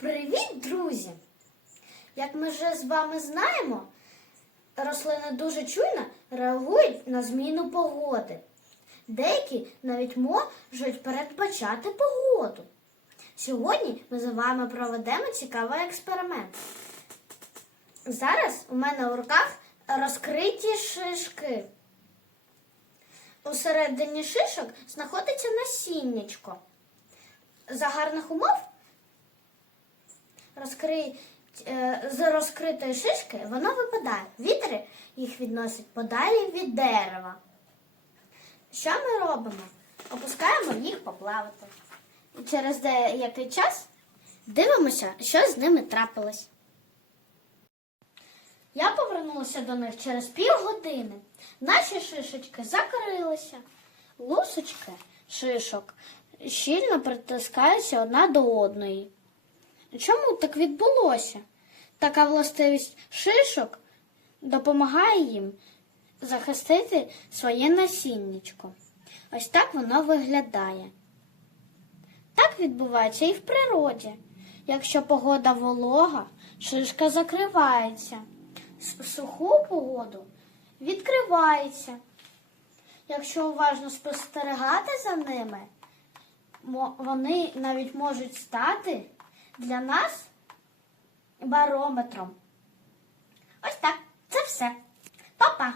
Привіт, друзі! Як ми вже з вами знаємо, рослини дуже чуйно реагують на зміну погоди. Деякі навіть можуть передбачати погоду. Сьогодні ми з вами проведемо цікавий експеримент. Зараз у мене у руках розкриті шишки. Усередині шишок знаходиться насіннячко. За гарних умов розкри... е, з розкритої шишки воно випадає. Вітер їх відносить подалі від дерева. Що ми робимо? Опускаємо їх поплавати. І через деякий час дивимося, що з ними трапилось. Я повернулася до них через півгодини. Наші шишечки закрилися. Лусочки шишок щільно притискаються одна до одної. Чому так відбулося? Така властивість шишок допомагає їм захистити своє насіннячко. Ось так воно виглядає. Так відбувається і в природі. Якщо погода волога, шишка закривається. С- Суху погоду відкривається. Якщо уважно спостерігати за ними, вони навіть можуть стати для нас барометром. Ось так. Це все. Па-па!